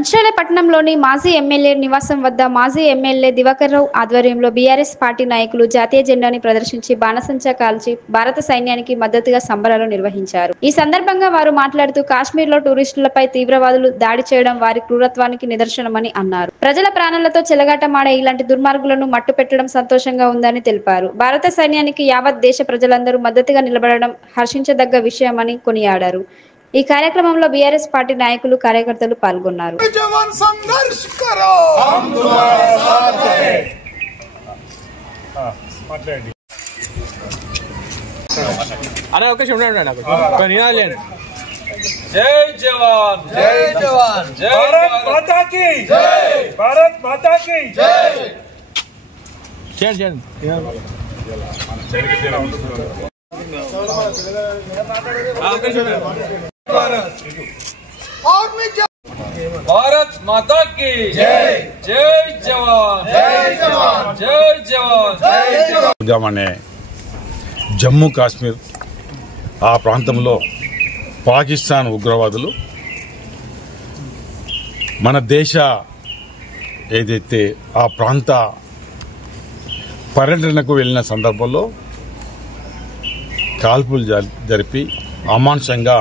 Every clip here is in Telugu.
మంచిర్యాల పట్టణంలోని మాజీ ఎమ్మెల్యే నివాసం వద్ద మాజీ ఎమ్మెల్యే దివాకర్ రావు ఆధ్వర్యంలో బీఆర్ఎస్ పార్టీ నాయకులు జాతీయ జెండాని ప్రదర్శించి బాణసంచా కాల్చి భారత సైన్యానికి మద్దతుగా సంబరాలు నిర్వహించారు. ఈ సందర్భంగా వారు మాట్లాడుతూ కాశ్మీర్లో టూరిస్టులపై తీవ్రవాదులు దాడి చేయడం వారి క్రూరత్వానికి నిదర్శనమని అన్నారు. ప్రజల ప్రాణాలతో చెలగాటమాడే ఇలాంటి దుర్మార్గులను మట్టుపెట్టడం సంతోషంగా ఉందని తెలిపారు. భారత సైన్యానికి యావత్ దేశ ప్రజలందరూ మద్దతుగా నిలబడడం హర్షించదగ్గ విషయమని కొనియాడారు. ఈ కార్యక్రమంలో బీఆర్ఎస్ పార్టీ నాయకులు కార్యకర్తలు పాల్గొన్నారు. జై జవాన్ జై జవాన్ జై భారత్ మాతా కీ జై భారత్ మాతా కీ జై భారత్ మాతా కీ జై జై జవాన్ జై జవాన్ జై జవాన్ జై జవాన్. జమ్మూ కాశ్మీర్ ఆ ప్రాంతంలో పాకిస్తాన్ ఉగ్రవాదులు మన దేశ ఏదైతే ఆ ప్రాంత పర్యటనకు వెళ్ళిన సందర్భంలో కాల్పులు జరిపి అమానుషంగా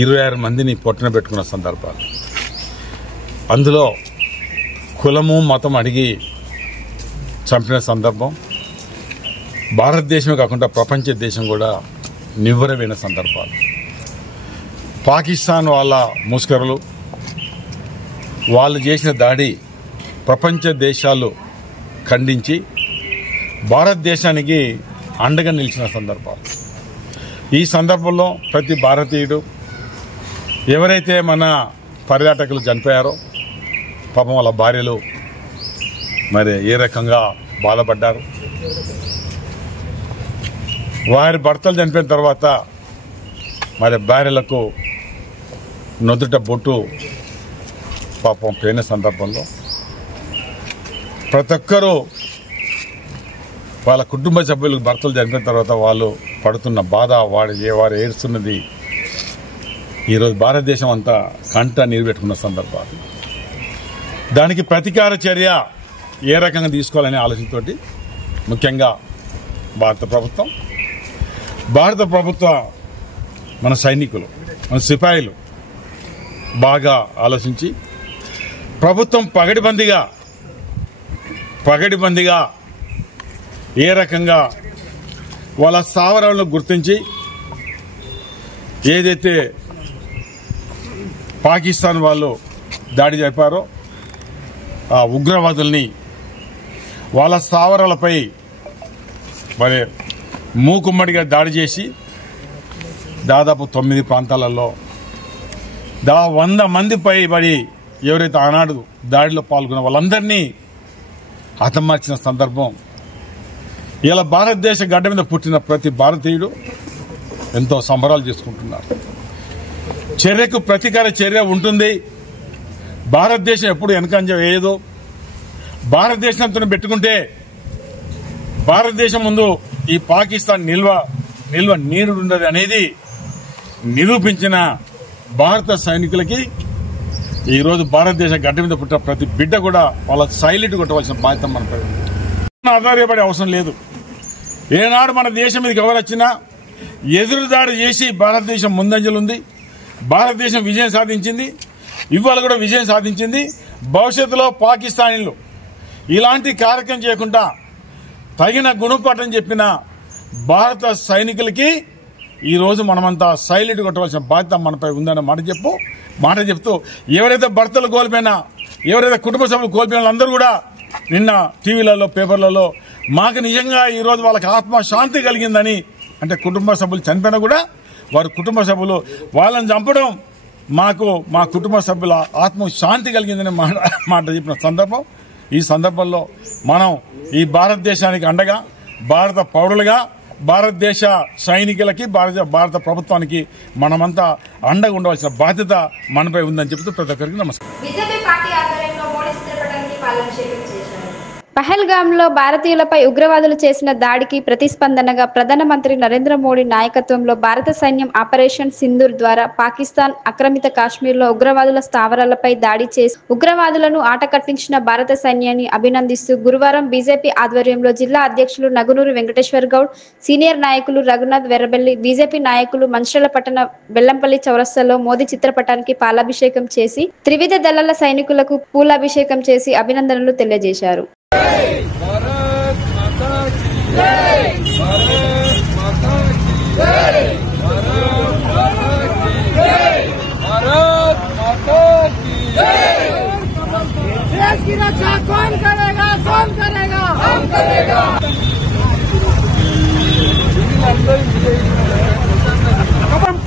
26 మందిని పొట్టన పెట్టుకున్న సందర్భాలు. అందులో కులము మతం అడిగి చంపిన సందర్భం భారతదేశమే కాకుండా ప్రపంచ దేశం కూడా నివ్వెరపోయిన సందర్భాలు. పాకిస్తాన్ వాళ్ళ ముస్కరులు వాళ్ళు చేసిన దాడి ప్రపంచ దేశాలు ఖండించి భారతదేశానికి అండగా నిలిచిన సందర్భాలు. ఈ సందర్భంలో ప్రతి భారతీయుడు ఎవరైతే మన పర్యాటకులు చనిపోయారో పాపం వాళ్ళ భార్యలు మరి ఏ రకంగా బాధపడ్డారు, వారి భర్తలు చనిపోయిన తర్వాత మరి భార్యలకు నొదుట బొట్టు పాపం పోయిన సందర్భంలో ప్రతి ఒక్కరూ వాళ్ళ కుటుంబ సభ్యులకు భర్తలు చనిపోయిన తర్వాత వాళ్ళు పడుతున్న బాధ వారు ఏడుస్తున్నది ఈరోజు భారతదేశం అంతా కంట నీరు పెట్టుకున్న సందర్భాలు. దానికి ప్రతీకార చర్య ఏ రకంగా తీసుకోవాలనే ఆలోచనతోటి ముఖ్యంగా భారత ప్రభుత్వ మన సైనికులు మన సిపాయిలు బాగా ఆలోచించి ప్రభుత్వం పగడిబందిగా ఏ రకంగా వాళ్ళ స్థావరాలను గుర్తించి ఏదైతే పాకిస్తాన్ వాళ్ళు దాడి జరిపారో ఆ ఉగ్రవాదుల్ని వాళ్ళ స్థావరాలపై మరి మూకుమ్మడిగా దాడి చేసి దాదాపు 9 ప్రాంతాలలో 100 మందిపై మరి ఎవరైతే ఆనాడు దాడిలో పాల్గొన్న వాళ్ళందరినీ హతమార్చిన సందర్భం. ఇలా భారతదేశ గడ్డ మీద పుట్టిన ప్రతి భారతీయుడు ఎంతో సంబరాలు చేసుకుంటున్నారు. చర్యకు ప్రతీకార చర్య ఉంటుంది. భారతదేశం ఎప్పుడు వెనకంజ వేయదు. భారతదేశంతో పెట్టుకుంటే భారతదేశం ముందు ఈ పాకిస్తాన్ నిల్వ నీరు ఉండదు అనేది నిరూపించిన భారత సైనికులకి ఈరోజు భారతదేశ గడ్డ మీద పుట్టిన ప్రతి బిడ్డ కూడా వాళ్ళ సైలెంట్ కొట్టవలసిన బాధ్యత మనపై ఆధారపడే అవసరం లేదు. ఏనాడు మన దేశం మీదకి ఎవరు వచ్చినా ఎదురుదాడి చేసి భారతదేశం ముందంజలుంది. భారతదేశం విజయం సాధించింది. ఇవాళ కూడా విజయం సాధించింది. భవిష్యత్తులో పాకిస్తానీలు ఇలాంటి కార్యక్రమం చేయకుండా తగిన గుణపాఠం చెప్పిన భారత సైనికులకి ఈరోజు మనమంతా సైలెంట్ కొట్టవలసిన బాధ్యత మనపై ఉందన్న మాట చెప్తూ ఎవరైతే భర్తలు కోల్పోయినా ఎవరైతే కుటుంబ సభ్యులు కోల్పోయిన అందరూ కూడా నిన్న టీవీలలో పేపర్లలో మాకు నిజంగా ఈరోజు వాళ్ళకి ఆత్మశాంతి కలిగిందని, అంటే కుటుంబ సభ్యులు చనిపోయినా కూడా వారి కుటుంబ సభ్యులు వాళ్ళని చంపడం మాకు మా కుటుంబ సభ్యుల ఆత్మశాంతి కలిగిందని మాట చెప్పిన సందర్భం. ఈ సందర్భంలో మనం ఈ భారతదేశానికి అండగా భారత పౌరులుగా భారతదేశ సైనికులకి భారత ప్రభుత్వానికి మనమంతా అండగా ఉండవలసిన బాధ్యత మనపై ఉందని చెబుతూ ప్రతి ఒక్కరికి నమస్కారం. పహల్గామ్లో భారతీయులపై ఉగ్రవాదులు చేసిన దాడికి ప్రతిస్పందనగా ప్రధానమంత్రి నరేంద్ర మోడీ నాయకత్వంలో భారత సైన్యం ఆపరేషన్ సింధూర్ ద్వారా పాకిస్తాన్ ఆక్రమిత కాశ్మీర్లో ఉగ్రవాదుల స్థావరాలపై దాడి చేసి ఉగ్రవాదులను ఆటకట్టించిన భారత సైన్యాన్ని అభినందిస్తూ గురువారం బీజేపీ ఆధ్వర్యంలో జిల్లా అధ్యక్షులు నగునూరు వెంకటేశ్వర్ గౌడ్, సీనియర్ నాయకులు రఘునాథ్ వెర్రబెల్లి, బీజేపీ నాయకులు మంచిర్యాల పట్టణ బెల్లంపల్లి చౌరస్తాలో మోదీ చిత్రపటానికి పాలాభిషేకం చేసి త్రివిధ దళాల సైనికులకు పూలాభిషేకం చేసి అభినందనలు తెలియజేశారు. भारत माता की जय, भारत माता की जय, भारत माता की जय, भारत माता की जय। देश की रक्षा कौन करेगा? कौन करेगा? हम करेगा।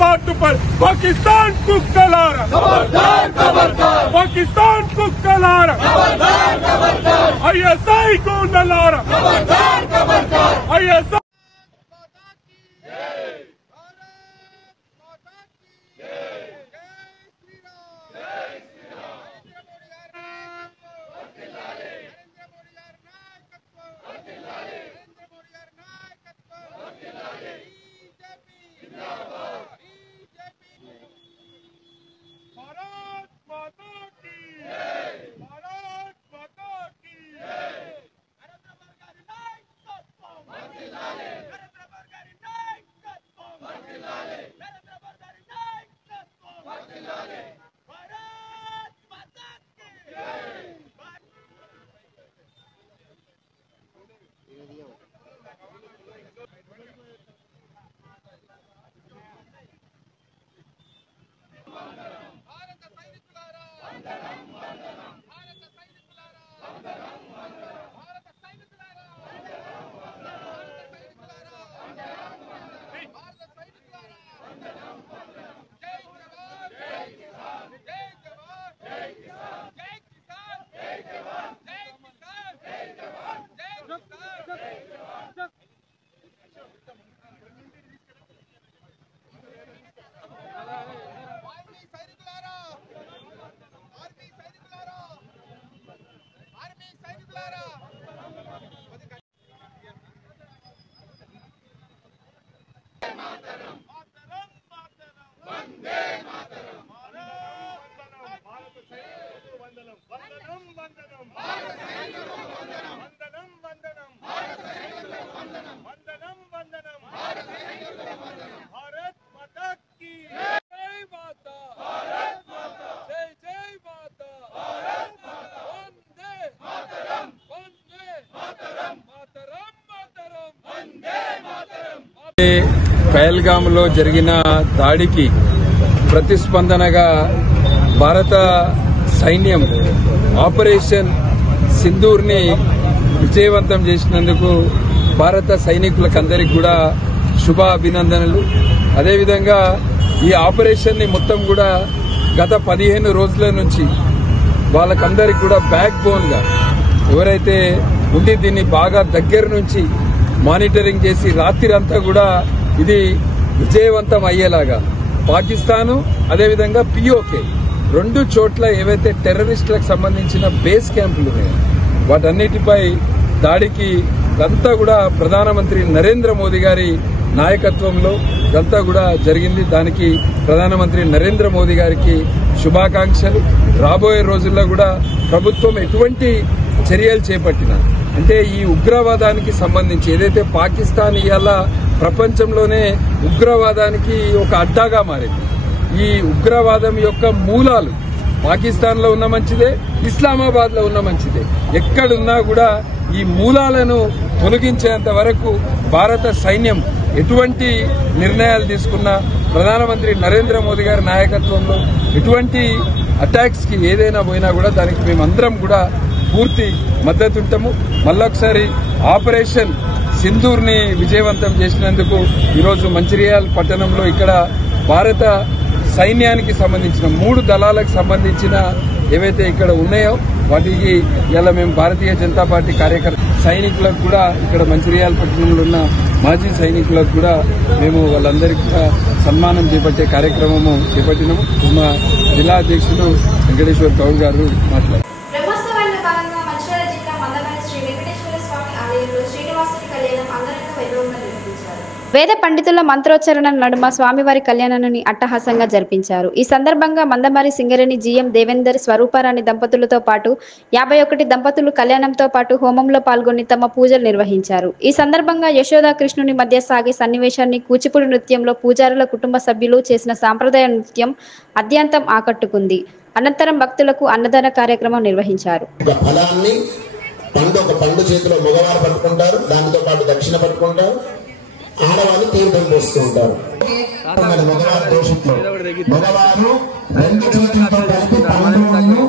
पार्ट पर पाकिस्तान को कलारा, खबरदार खबरदार, पाकिस्तान को कलारा, खबरदार खबरदार, ISI को नलारा, खबरदार खबरदार। ISI పహల్గామ్లో జరిగిన దాడికి ప్రతిస్పందనగా భారత సైన్యం ఆపరేషన్ సింధూర్ని విజయవంతం చేసినందుకు భారత సైనికులకందరికీ కూడా శుభ అభినందనలు. అదేవిధంగా ఈ ఆపరేషన్ని మొత్తం కూడా గత 15 రోజుల నుంచి వాళ్ళకందరికీ కూడా బ్యాక్ బోన్ గా ఎవరైతే ఉండి దీన్ని బాగా దగ్గర నుంచి మానిటరింగ్ చేసి రాత్రిరంతా కూడా ఇది విజయవంతం అయ్యేలాగా పాకిస్తాను అదేవిధంగా పిఓకే 2 చోట్ల ఏవైతే టెర్రరిస్టులకు సంబంధించిన బేస్ క్యాంపులు ఉన్నాయో వాటన్నిటిపై దాడికి అంతా కూడా ప్రధానమంత్రి నరేంద్ర మోదీ గారి నాయకత్వంలో ఇదంతా కూడా జరిగింది. దానికి ప్రధానమంత్రి నరేంద్ర మోదీ గారికి శుభాకాంక్షలు. రాబోయే రోజుల్లో కూడా ప్రభుత్వం ఎటువంటి చర్యలు చేపట్టినా అంటే ఈ ఉగ్రవాదానికి సంబంధించి ఏదైతే పాకిస్తాన్ ఇవాళ ప్రపంచంలోనే ఉగ్రవాదానికి ఒక అడ్డాగా మారింది. ఈ ఉగ్రవాదం యొక్క మూలాలు పాకిస్తాన్ లో ఉన్న మంచిదే, ఇస్లామాబాద్ లో ఉన్న మంచిదే. ఎక్కడున్నా కూడా ఈ మూలాలను తొలగించేంత వరకు భారత సైన్యం ఎటువంటి నిర్ణయాలు తీసుకున్నా ప్రధానమంత్రి నరేంద్ర మోదీ గారి నాయకత్వంలో ఎటువంటి అటాక్స్ కి ఏదైనా పోయినా కూడా దానికి మేమందరం కూడా పూర్తి మద్దతుంటాము. మళ్ళొకసారి ఆపరేషన్ సింధూర్ ని విజయవంతం చేసినందుకు ఈరోజు మంచిర్యాల పట్టణంలో ఇక్కడ భారత సైన్యానికి సంబంధించిన 3 దళాలకు సంబంధించిన ఏవైతే ఇక్కడ ఉన్నాయో వాటికి ఇలా మేము భారతీయ జనతా పార్టీ కార్యకర్త సైనికులకు కూడా ఇక్కడ మంచిర్యాల పట్టణంలో ఉన్న మాజీ సైనికులకు కూడా మేము వాళ్ళందరికీ సన్మానం చేపట్టే కార్యక్రమము చేపట్టినాము. మా జిల్లా అధ్యక్షులు వెంకటేశ్వర్ గౌడ్ గారు మాట్లాడారు. బ్రహ్మోత్సవాల్లో భాగంగా మంచిర్యాల జిల్లా మందమరి శ్రీ వేద పండితుల మంత్రోచ్చరణ నడుమ స్వామివారి కళ్యాణాన్ని అట్టహాసంగా జరిపించారు. ఈ సందర్భంగా మందమరి సింగరేణి జీఎం దేవేందర్ స్వరూపారాణి దంపతులతో పాటు 51 దంపతులు కళ్యాణంతో పాటు హోమంలో పాల్గొని తమ పూజలు నిర్వహించారు. ఈ సందర్భంగా యశోద కృష్ణుని మధ్య సాగే సన్నివేశాన్ని కూచిపూడి నృత్యంలో పూజారుల కుటుంబ సభ్యులు చేసిన సాంప్రదాయ నృత్యం అత్యంతం ఆకట్టుకుంది. అనంతరం భక్తులకు అన్నదాన కార్యక్రమం నిర్వహించారు. పండు చేతిలో మగవారు పట్టుకుంటారు, దానితో పాటు దక్షిణ పట్టుకుంటారు, ఆడవాళ్ళు తీర్థం పోస్తూ ఉంటారు. మగవారు దోషిట్లో మగవారు 2 చేతులతో కలిపి పండును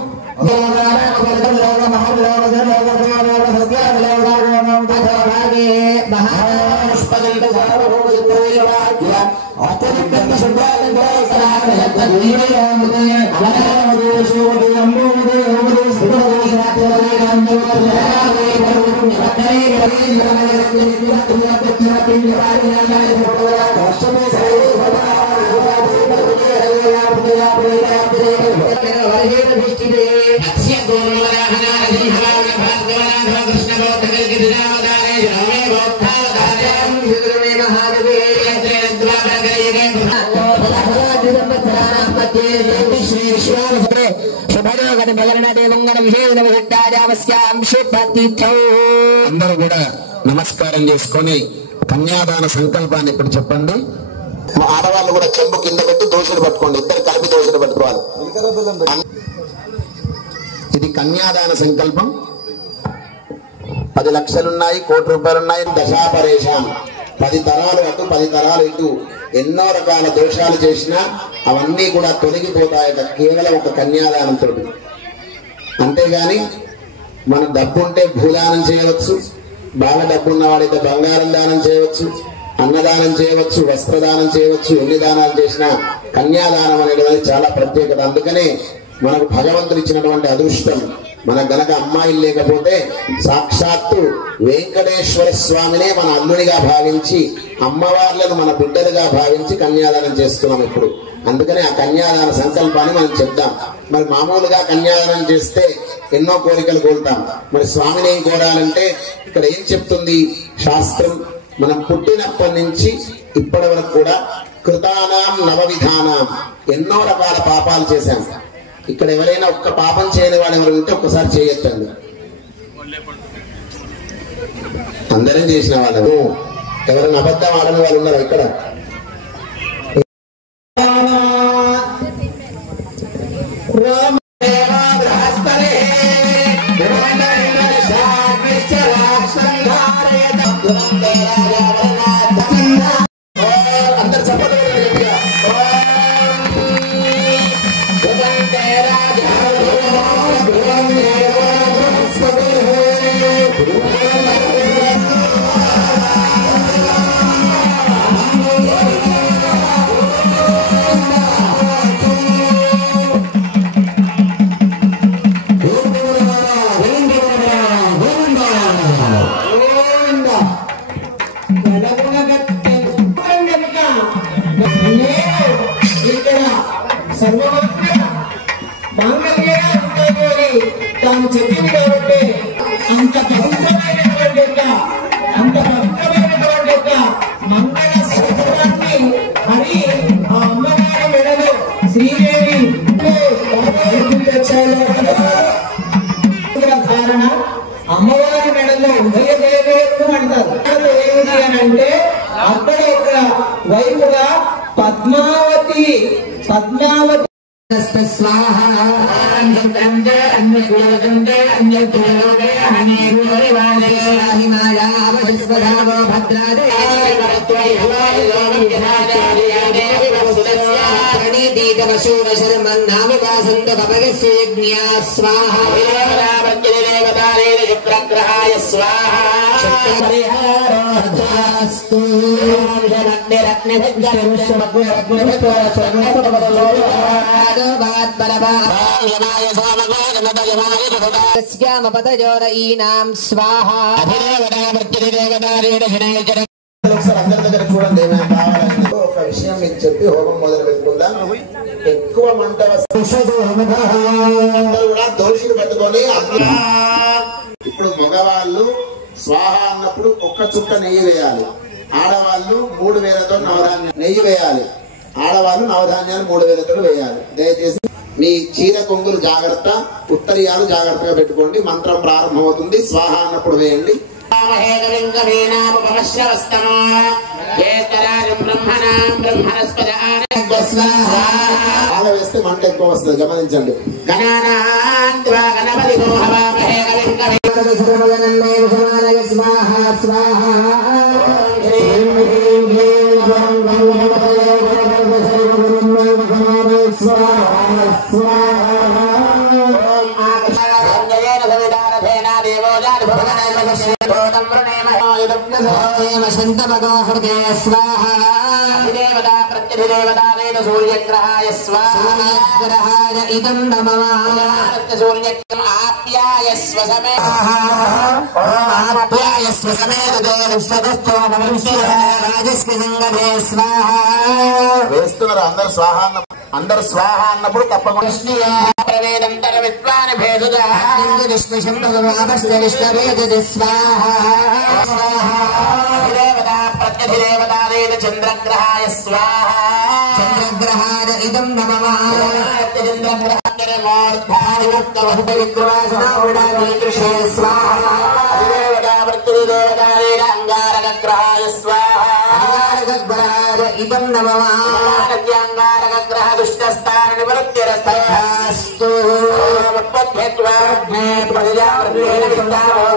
అందరూ కూడా నమస్కారం చేసుకొని కన్యాదాన సంకల్పాన్ని ఇప్పుడు చెప్పండి. ఆడవాళ్ళు కూడా చెంబు కింద పెట్టి దోషులు పట్టుకోండి, ఇద్దరు కలిపి దోషులు పట్టుకోవాలి. ఇది కన్యాదాన సంకల్పం. 10 లక్షలున్నాయి, 1 కోటి రూపాయలున్నాయి. దశాపరేషాం 10 తరాలు అటు 10 తరాలు ఇటు ఎన్నో రకాల దోషాలు చేసినా అవన్నీ కూడా తొలగిపోతాయట కేవలం ఒక కన్యాదానంతో. అంతేగాని మన డబ్బు ఉంటే భూదానం చేయవచ్చు, బాగా డబ్బు ఉన్నవాడైతే బంగారం దానం చేయవచ్చు, అన్నదానం చేయవచ్చు, వస్త్రదానం చేయవచ్చు. ఎన్ని దానాలు చేసినా కన్యాదానం అనేది చాలా ప్రత్యేకత. అందుకనే మనకు భగవంతుడు ఇచ్చినటువంటి అదృష్టం. మనకు గనక అమ్మాయిలు లేకపోతే సాక్షాత్తు వెంకటేశ్వర స్వామినే మన అల్లుడిగా భావించి అమ్మవార్లను మన బిడ్డలుగా భావించి కన్యాదానం చేస్తున్నాం ఇప్పుడు. అందుకనే ఆ కన్యాదాన సంకల్పాన్ని మనం చెప్తాం. మరి మామూలుగా కన్యాదానం చేస్తే ఎన్నో కోరికలు కోరుతాం. మరి స్వామిని ఏం కోరాలంటే ఇక్కడ ఏం చెప్తుంది శాస్త్రం? మనం పుట్టినప్పటి నుంచి ఇప్పటి వరకు కూడా కృతానాం నవవిధానాం ఎన్నో రకాల పాపాలు చేశాం. ఇక్కడ ఎవరైనా ఒక్క పాపం చేయని వాడు ఎవరు ఉంటే ఒక్కసారి చేయొద్దండి. అందరం చేసిన వాళ్ళను ఎవరైనా అబద్ధం ఆడని వాళ్ళు ఉన్నారు ఇక్కడ? అందరు చెప్పండి. తాను చెప్పింది కాబట్టి అంత పవిత్రమైనటువంటి మంగళ సూత్రాన్ని అని ఆ అమ్మవారి మెడలో శ్రీదేవి కారణం అమ్మవారి మెడలో ఉదయదేవేత్తు అంటారు. ఏమిటి అని అంటే అక్కడ ఒక వైపుగా పద్మావతి అందరి దగ్గర చూడండి ఏమైనా కావాలని ఒక విషయం మీకు చెప్పి హోమం మొదలు పెట్టుకుందాం. ఎక్కువ మంట కూడా దోషులు పెట్టుకొని ఇప్పుడు మగవాళ్ళు స్వాహ అన్నప్పుడు ఒక్క చుక్క నెయ్యి వేయాలి, ఆడవాళ్ళు 3000తో నవధాన్యాలు నెయ్యి వేయాలి. ఆడవాళ్ళు నవధాన్యాలు 3000తో వేయాలి. దయచేసి మీ చీర కొంగులు జాగ్రత్త, ఉత్తరీయాలు జాగ్రత్తగా పెట్టుకోండి. మంత్రం ప్రారంభమవుతుంది. స్వాహ అన్నప్పుడు వేయండి. బాగా వేస్తే మంట ఎక్కువ వస్తుంది, గమనించండి. सूर्यग्रहाय स्वाहा इदं नमः आप्यायस्व समेत आप्यायस्व समेत देवस्तस्तो राजस्के संगमे स्वाहा వేస్తున్నారు అందరూ స్వాహ అన్నప్పుడు తప్పకుండా ప్రవేదంతర విద్వాన్ భేదద ఇంద్రవిష్ణుశం భగవానస్య విష్ణవేద స్వాహా దేవతా ప్రత్యధిదేవతా వేద చంద్రగ్రహాయ స్వాహా చంద్రగ్రహాయ ఇదం నమః చంద్రగ్రహాయ మూర్ధాని ముక్తవహ విక్రమాసనావడాని కృష్ణ స్వాహా దేవతా ప్రత్యధిదేవతా వేద అంగారగ్రహాయ స్వాహా అంగారగ్రహాయ ఇదం నమః అంగారగ్రహ దుష్టస్థాన నివృత్తిరస్తు పద్మత్వాగ్నే ప్రజాప్రదేన విద్యావంతే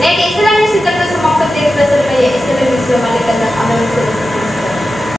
నేటి ఇస్లామిక్ సిద్ధత సమాప్త తీరు ప్రజలపై ఎస్ఎల్ఎల్ మళ్ళీ కన్నా అమలు